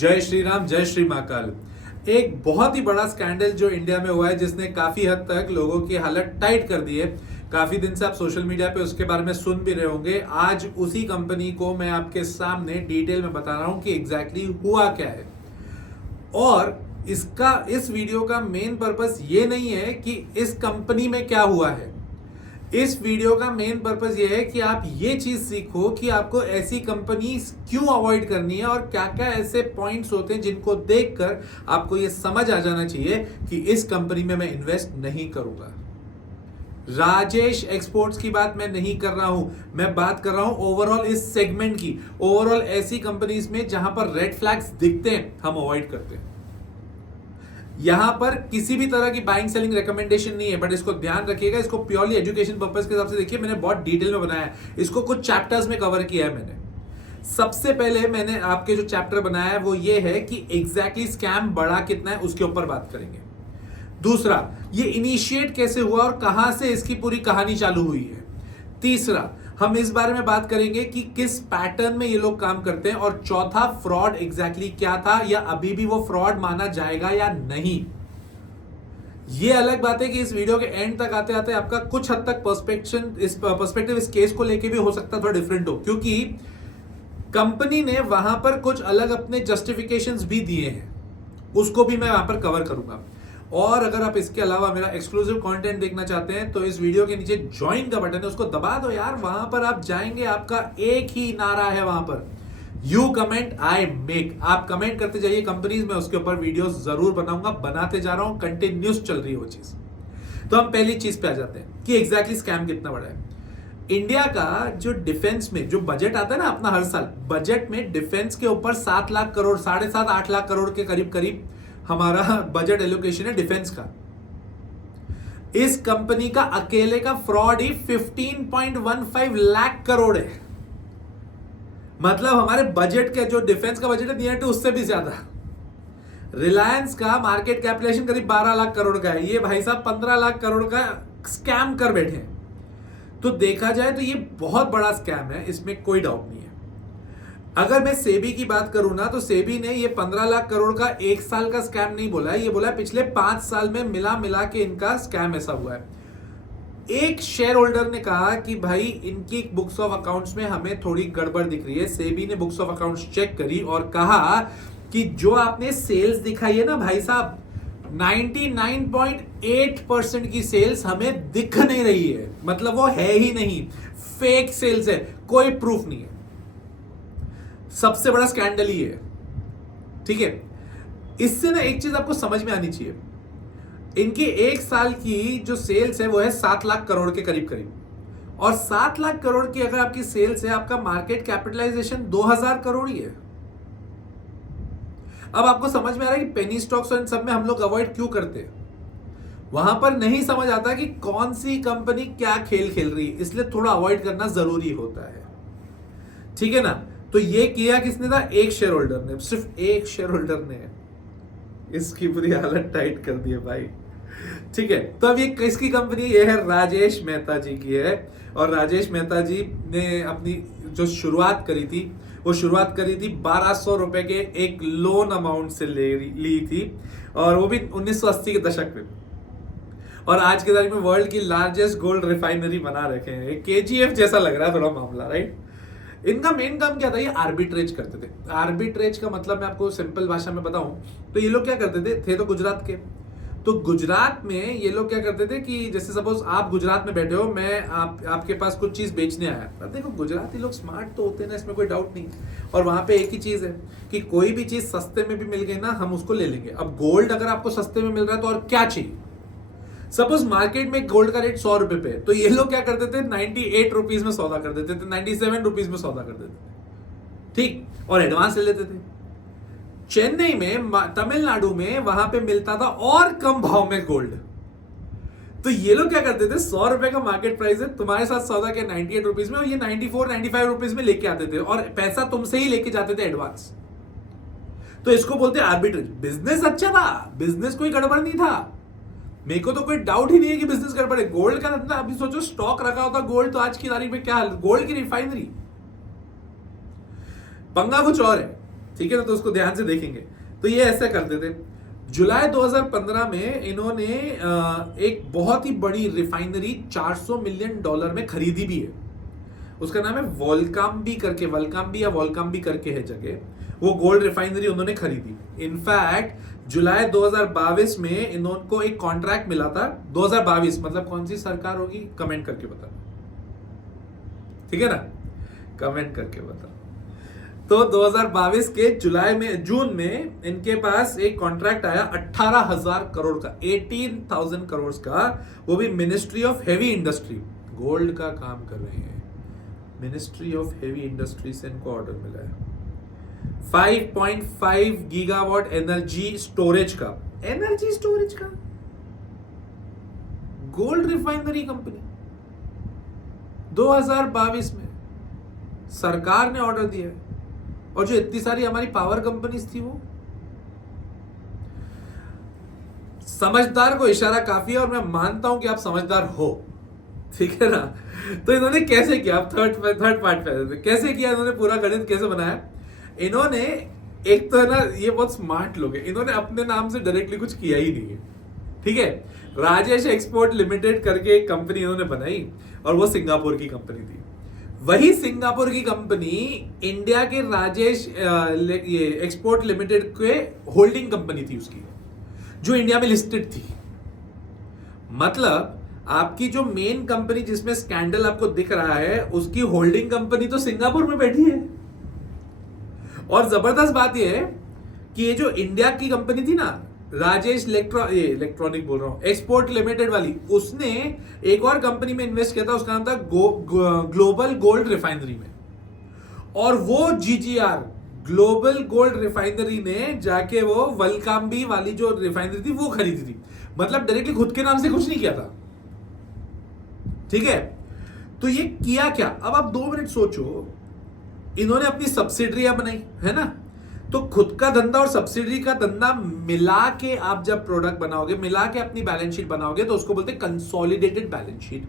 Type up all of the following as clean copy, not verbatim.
जय श्री राम, जय श्री महाकाल। एक बहुत ही बड़ा स्कैंडल जो इंडिया में हुआ है जिसने काफी हद तक लोगों की हालत टाइट कर दी है। काफी दिन से आप सोशल मीडिया पे उसके बारे में सुन भी रहे होंगे। आज उसी कंपनी को मैं आपके सामने डिटेल में बता रहा हूं कि एग्जैक्टली हुआ क्या है। और इस वीडियो का मेन पर्पस ये नहीं है कि इस कंपनी में क्या हुआ है। इस वीडियो का मेन पर्पस ये है कि आप ये चीज सीखो कि आपको ऐसी कंपनी क्यों अवॉइड करनी है और क्या क्या ऐसे पॉइंट्स होते हैं जिनको देखकर आपको ये समझ आ जाना चाहिए कि इस कंपनी में मैं इन्वेस्ट नहीं करूंगा। राजेश एक्सपोर्ट्स की बात मैं नहीं कर रहा हूं, मैं बात कर रहा हूं ओवरऑल इस सेगमेंट की। ओवरऑल ऐसी कंपनीज में जहां पर रेड फ्लैग्स दिखते हैं हम अवॉइड करते हैं। यहां पर किसी भी तरह की बाइंग सेलिंग रिकमेंडेशन नहीं है, बट इसको ध्यान रखिएगा, इसको प्योरली एजुकेशन पर्पस के हिसाब से देखिए। मैंने बहुत डिटेल में बनाया है, इसको कुछ चैप्टर्स में कवर किया है मैंने। सबसे पहले मैंने आपके जो चैप्टर बनाया है वो ये है कि एग्जैक्टली स्कैम बड़ा कितना है, उसके ऊपर बात करेंगे। दूसरा, ये इनिशिएट कैसे हुआ और कहां से इसकी पूरी कहानी चालू हुई है। तीसरा, हम इस बारे में बात करेंगे कि किस पैटर्न में ये लोग काम करते हैं। और चौथा, फ्रॉड एग्जैक्टली क्या था या अभी भी वो फ्रॉड माना जाएगा या नहीं। ये अलग बात है कि इस वीडियो के एंड तक आते आते आपका कुछ हद तक पर्सपेक्टिव इस केस को लेके भी हो सकता है थोड़ा डिफरेंट हो, क्योंकि कंपनी ने वहां पर कुछ अलग अपने जस्टिफिकेशंस भी दिए हैं, उसको भी मैं वहां पर कवर करूंगा। और अगर आप इसके अलावा मेरा एक्सक्लूसिव कंटेंट देखना चाहते हैं तो इस वीडियो के नीचे ज्वाइन का बटन है, उसको दबा दो यार। वहां पर आप जाएंगे, आपका एक ही नारा है वहां पर, यू कमेंट आई मेक। आप कमेंट करते जाइए कंपनीज में, उसके ऊपर वीडियो जरूर बनाऊंगा, बनाते जा रहा हूं, कंटिन्यूस चल रही है वो चीज। तो हम पहली चीज पे आ जाते हैं कि एग्जैक्टली स्कैम कितना बड़ा है। इंडिया का जो डिफेंस में जो बजट आता है ना अपना हर साल, बजट में डिफेंस के ऊपर 7 लाख करोड़, 7.5-8 लाख करोड़ के करीब करीब हमारा बजट एलोकेशन है डिफेंस का। इस कंपनी का अकेले का फ्रॉड ही 15.15 लाख करोड़ है। मतलब हमारे बजट के जो डिफेंस का बजट है नियर टू उससे भी ज्यादा। रिलायंस का मार्केट कैपिटलाइजेशन करीब 12 लाख करोड़ का है, ये भाई साहब 15 लाख करोड़ का स्कैम कर बैठे हैं। तो देखा जाए तो ये बहुत बड़ा स्कैम है, इसमें कोई डाउट नहीं है। अगर मैं सेबी की बात करूं ना, तो सेबी ने ये 15 लाख करोड़ का एक साल का स्कैम नहीं बोला है, ये बोला है पिछले 5 साल में मिला मिला के इनका स्कैम ऐसा हुआ है। एक शेयर होल्डर ने कहा कि भाई इनकी बुक्स ऑफ अकाउंट्स में हमें थोड़ी गड़बड़ दिख रही है। सेबी ने बुक्स ऑफ अकाउंट्स चेक करी और कहा कि जो आपने सेल्स दिखाई है ना भाई साहब, 99.8% की सेल्स हमें दिख नहीं रही है, मतलब वो है ही नहीं, फेक सेल्स है, कोई प्रूफ नहीं है। सबसे बड़ा स्कैंडल ही है, ठीक है। इससे ना एक चीज आपको समझ में आनी चाहिए, इनकी एक साल की जो सेल्स है वो है 7 लाख करोड़ के करीब करीब, और 7 लाख करोड़ की अगर आपकी सेल्स है, आपका मार्केट कैपिटलाइजेशन 2000 करोड़ ही है। अब आपको समझ में आ रहा है कि पेनी स्टॉक्स और इन सब में हम लोग अवॉइड क्यों करते हैं। वहां पर नहीं समझ आता कि कौन सी कंपनी क्या खेल खेल रही है, इसलिए थोड़ा अवॉइड करना जरूरी होता है, ठीक है ना। तो ये किया किसने था? एक शेयर होल्डर ने, सिर्फ एक शेयर होल्डर ने इसकी पूरी हालत टाइट कर दी है भाई, ठीक है। तो अब ये किसकी कंपनी है? ये है राजेश मेहता जी की है। और राजेश मेहता जी ने अपनी जो शुरुआत करी थी, वो शुरुआत करी थी 1200 रुपए के एक लोन अमाउंट से ली थी, और वो भी 1980 के दशक में। और आज के तारीख में वर्ल्ड की लार्जेस्ट गोल्ड रिफाइनरी बना रखे हैं। केजीएफ जैसा लग रहा है थोड़ा मामला, राइट। इनका मेन काम क्या था? ये आर्बिट्रेज करते थे। आर्बिट्रेज का मतलब मैं आपको सिंपल भाषा में बताऊं तो ये लोग क्या करते थे तो गुजरात के, तो गुजरात में ये लोग क्या करते थे कि जैसे सपोज आप गुजरात में बैठे हो, मैं आपके पास कुछ चीज बेचने आया। अब देखो गुजराती लोग स्मार्ट तो होते हैं ना, इसमें कोई डाउट नहीं। और वहां पे एक ही चीज है कि कोई भी चीज सस्ते में भी मिल गई ना, हम उसको ले लेंगे। अब गोल्ड अगर आपको सस्ते में मिल रहा है तो और क्या चाहिए। सपोज मार्केट में गोल्ड का रेट 100 रुपए पे, तो ये लोग क्या करते थे 98 रुपीज में सौदा कर देते थे, 97 रुपीज में सौदा कर देते थे, ठीक, और एडवांस ले लेते थे। चेन्नई में, तमिलनाडु में वहां पे मिलता था और कम भाव में गोल्ड। तो ये लोग क्या करते थे, 100 रुपए का मार्केट प्राइस है, तुम्हारे साथ सौदा किया 98 रुपीज में, और ये 94-95 रुपीज में लेके आते थे, और पैसा तुमसे ही लेके जाते थे एडवांस। तो इसको बोलते आर्बिट्रेज। बिजनेस अच्छा था, बिजनेस कोई गड़बड़ नहीं था, मेरे को तो कोई डाउट ही नहीं है कि बिजनेस गड़बड़ है। गोल्ड का धंधा, अभी सोचो स्टॉक रखा होता गोल्ड, तो आज की तारीख में क्या हाल, गोल्ड की रिफाइनरी। पंगा कुछ और है, ठीक है ना, तो उसको ध्यान से देखेंगे। तो ये ऐसा करते थे। जुलाई 2015 में इन्होंने एक बहुत ही बड़ी रिफाइनरी $400 मिलियन में खरीदी भी है। उसका नाम है वोल्काम्बी करके, वोल्काम्बी या वोल्काम्बी करके है जगह। वो गोल्ड रिफाइनरी उन्होंने खरीदी। इनफैक्ट जुलाई 2022 में इन्होंने एक कॉन्ट्रैक्ट मिला था। 2022 मतलब कौन सी सरकार होगी, कमेंट करके बताना, ठीक है ना, कमेंट करके बताना। तो 2022 के जून में इनके पास एक कॉन्ट्रैक्ट आया 18,000 करोड़ का, 18,000 करोड़ का, वो भी ministry of heavy industry, gold का काम कर रहे हैं, मिनिस्ट्री ऑफ हेवी इंडस्ट्री से इनको ऑर्डर मिला है। 5.5 गीगावाट एनर्जी स्टोरेज का, एनर्जी स्टोरेज का गोल्ड रिफाइनरी कंपनी 2022 में सरकार ने ऑर्डर दिया है। और जो इतनी सारी हमारी पावर कंपनीज थी, वो समझदार को इशारा काफी है, और मैं मानता हूं कि आप समझदार हो, ठीक है ना। तो इन्होंने कैसे किया, आप थर्ड पार्ट पे कैसे किया, इन्होंने पूरा गणित कैसे बनाया। इन्होंने एक तो है ना, ये बहुत स्मार्ट लोग हैं, इन्होंने अपने नाम से डायरेक्टली कुछ किया ही नहीं है, ठीक है। राजेश एक्सपोर्ट लिमिटेड करके एक कंपनी इन्होंने बनाई, और वो सिंगापुर की कंपनी थी। वही सिंगापुर की कंपनी इंडिया के राजेश ये एक्सपोर्ट लिमिटेड के होल्डिंग कंपनी थी उसकी, जो इंडिया में लिस्टेड थी। मतलब आपकी जो मेन कंपनी जिसमें स्कैंडल आपको दिख रहा है, उसकी होल्डिंग कंपनी तो सिंगापुर में बैठी है। और जबरदस्त बात यह है कि ये जो इंडिया की कंपनी थी ना, राजेश इलेक्ट्रॉनिक बोल रहा हूं, एक्सपोर्ट लिमिटेड वाली, उसने एक और कंपनी में इन्वेस्ट किया था, उसका नाम था ग्लोबल गोल्ड रिफाइनरी में। और वो जीजीआर ग्लोबल गोल्ड रिफाइनरी ने जाके वो वलकाम्बी वाली जो रिफाइनरी थी वो खरीदी थी। मतलब डायरेक्टली खुद के नाम से कुछ नहीं किया था, ठीक है। तो ये किया क्या, अब आप 2 मिनट सोचो। इन्होंने अपनी सब्सिडरियां बनाई है ना, तो खुद का धंधा और सब्सिडरी का धंधा मिला के आप जब प्रोडक्ट बनाओगे, मिला के अपनी बैलेंस शीट बनाओगे, तो उसको बोलते हैं कंसोलिडेटेड बैलेंस शीट।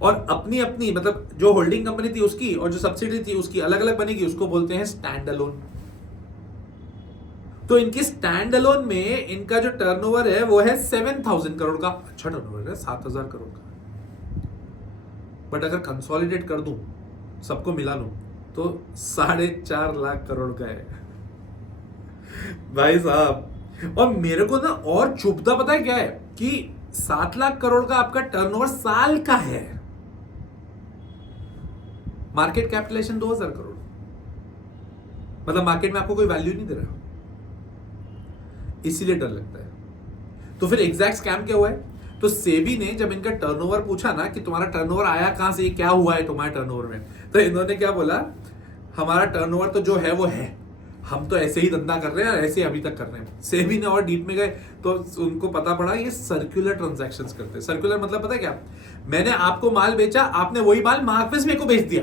और अपनी अपनी मतलब जो होल्डिंग कंपनी थी उसकी और जो सब्सिडरी थी उसकी अलग अलग बनेगी, उसको बोलते हैं स्टैंड अलोन। तो इनकी स्टैंड अलोन में इनका जो टर्नओवर है वो है 7,000 करोड़ का। अच्छा टर्नओवर है, 7,000 करोड़ का। बट अगर कंसोलिडेट कर दूं, सबको मिला लूं, तो 4.5 लाख करोड़ का है भाई साहब। और मेरे को ना और चुभता पता है क्या है, कि 7 लाख करोड़ का आपका टर्नओवर साल का है, मार्केट कैपिटलाइजेशन 2,000 करोड़। मतलब मार्केट में आपको कोई वैल्यू नहीं दे रहा, इसीलिए डर लगता है। तो फिर एग्जैक्ट स्कैम क्या हुआ है, तो सेबी ने जब इनका टर्नओवर पूछा ना कि तुम्हारा टर्नओवर आया कहां से, क्या हुआ है तुम्हारे टर्नओवर में, तो इन्होंने क्या बोला, हमारा टर्नओवर तो जो है वो है, हम तो ऐसे ही धंधा कर रहे हैं, ऐसे अभी तक कर रहे हैं। सेबी ने और डीप में गए तो उनको पता पड़ा ये सर्कुलर ट्रांजैक्शंस करते हैं। सर्कुलर मतलब पता है क्या, मैंने आपको माल बेचा, आपने वही माल वापस मेरे को बेच दिया,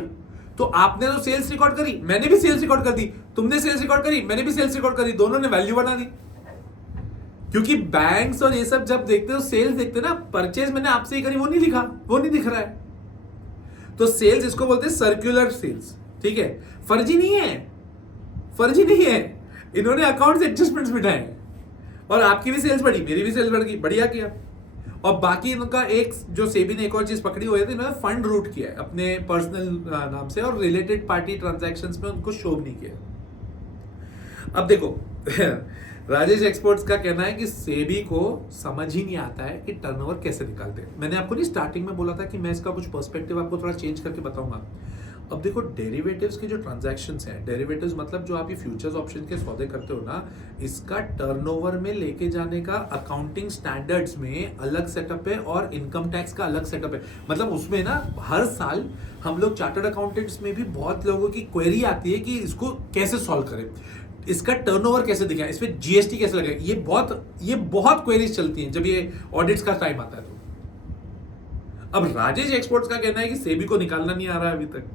तो आपने तो सेल्स रिकॉर्ड करी, मैंने भी सेल्स रिकॉर्ड कर दी, तुमने सेल्स रिकॉर्ड करी, मैंने भी सेल्स रिकॉर्ड करी, दोनों ने वैल्यू बना दी। क्योंकि बैंक्स और ये सब जब देखते हो, सेल्स देखते ना, परचेज मैंने आपसे ही करी वो नहीं लिखा, वो नहीं दिख रहा है। तो सेल्स इसको बोलते हैं सर्कुलर सेल्स, ठीक है। फर्जी नहीं है, फर्जी नहीं है, इन्होंने अकाउंट्स एडजस्टमेंट्स बिठाए और आपकी भी सेल्स बढ़ी, मेरी भी सेल्स बढ़ गई, बढ़िया किया। और बाकी इनका एक जो सेबी ने एक और चीज पकड़ी हुई थी, इन्होंने फंड रूट किया है अपने पर्सनल नाम से, और रिलेटेड पार्टी ट्रांजैक्शंस में उनको शो नहीं किया। अब देखो राजेश एक्सपोर्ट्स का कहना है कि सेबी को समझ ही नहीं आता है कि टर्नओवर कैसे निकालते हैं। मैंने आपको नहीं स्टार्टिंग में बोला था कि मैं इसका कुछ पर्सपेक्टिव आपको थोड़ा चेंज करके बताऊंगा। अब देखो डेरिवेटिव्स के जो ट्रांजैक्शंस हैं, डेरिवेटिव्स मतलब जो आप ये फ्यूचर्स ऑप्शन के सौदे करते हो ना, इसका टर्नओवर में लेके जाने का अकाउंटिंग स्टैंडर्ड्स में अलग सेटअप है और इनकम टैक्स का अलग सेटअप है। मतलब उसमें ना हर साल हम लोग चार्टर्ड अकाउंटेंट्स में भी बहुत लोगों की क्वेरी आती है कि इसको कैसे सॉल्व करें, इसका टर्नओवर कैसे दिखाएं, इस पे जीएसटी कैसे लगाएं। ये बहुत क्वेरीज चलती हैं जब ये ऑडिट्स का टाइम आता है। तो अब राजेश एक्सपोर्ट्स का कहना है कि सेबी को निकालना नहीं आ रहा है अभी तक,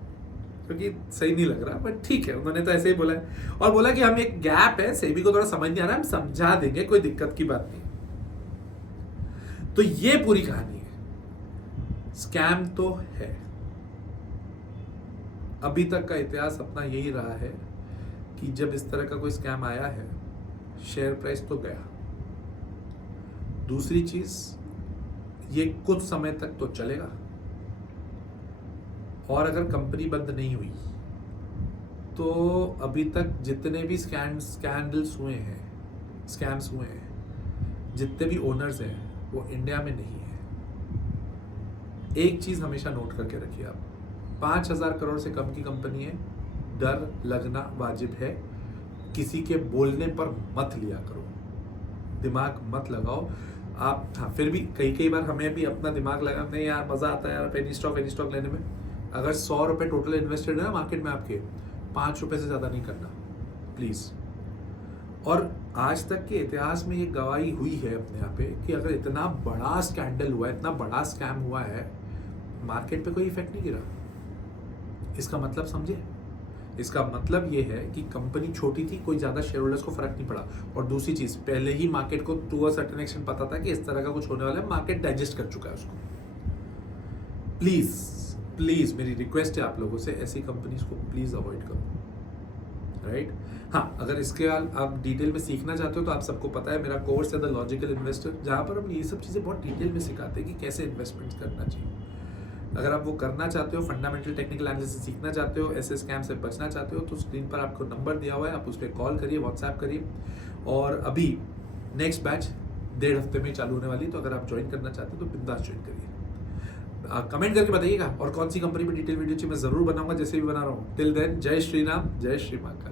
क्योंकि सही नहीं लग रहा, बट ठीक है, उन्होंने तो ऐसे ही बोला है। और बोला कि हम एक गैप है, सेबी को थोड़ा समझ नहीं आ रहा, हम समझा देंगे, कोई दिक्कत की बात नहीं। तो ये पूरी कहानी है, स्कैम तो है। अभी तक का इतिहास अपना यही रहा है कि जब इस तरह का कोई स्कैम आया है, शेयर प्राइस तो गया। दूसरी चीज, ये कुछ समय तक तो चलेगा, और अगर कंपनी बंद नहीं हुई तो अभी तक जितने भी स्कैंडल्स हुए हैं, स्कैम्स हुए हैं, जितने भी ओनर्स हैं वो इंडिया में नहीं है। एक चीज हमेशा नोट करके रखिए आप, 5,000 करोड़ से कम की कंपनी है, डर लगना वाजिब है। किसी के बोलने पर मत लिया करो, दिमाग मत लगाओ आप। हाँ, फिर भी कई बार हमें भी अपना दिमाग लगा, नहीं यार मजा आता है यार पेनी स्टॉक लेने में। अगर 100 रुपए टोटल इन्वेस्टेड है ना मार्केट में आपके, 5 रुपए से ज्यादा नहीं करना प्लीज। और आज तक के इतिहास में ये गवाही हुई है अपने यहाँ पे कि अगर इतना बड़ा स्कैंडल हुआ है, इतना बड़ा स्कैम हुआ है, मार्केट पे कोई इफेक्ट नहीं गिरा। इसका मतलब समझे, इसका मतलब ये है कि कंपनी छोटी थी, कोई ज्यादा शेयर होल्डर्स को फर्क नहीं पड़ा। और दूसरी चीज, पहले ही मार्केट को टू अ सर्टेन एक्सटेंट पता था कि इस तरह का कुछ होने वाला है, मार्केट डाइजेस्ट कर चुका है उसको। प्लीज प्लीज मेरी रिक्वेस्ट है आप लोगों से, ऐसी कंपनीज को प्लीज अवॉइड करो, राइट। हाँ, अगर इसके आप डिटेल में सीखना चाहते हो तो आप सबको पता है मेरा कोर्स है द लॉजिकल इन्वेस्टर, जहाँ पर हम ये सब चीज़ें बहुत डिटेल में सिखाते हैं कि कैसे इन्वेस्टमेंट्स करना चाहिए। अगर आप वो करना चाहते हो, फंडामेंटल टेक्निकल एनालिसिस सीखना चाहते हो, ऐसे स्कैम से बचना चाहते हो, तो स्क्रीन पर आपको नंबर दिया हुआ है, आप उस पर कॉल करिए, व्हाट्सएप करिए। और अभी नेक्स्ट बैच 1.5 हफ्ते में चालू होने वाली, तो अगर आप ज्वाइन करना चाहते हो तो बिंदास ज्वाइन करिए। कमेंट करके बताइएगा और कौन सी कंपनी पे डिटेल वीडियो चाहिए, मैं जरूर बनाऊंगा जैसे भी बना रहा हूँ। टिल देन, जय श्री राम, जय श्री महाकाल।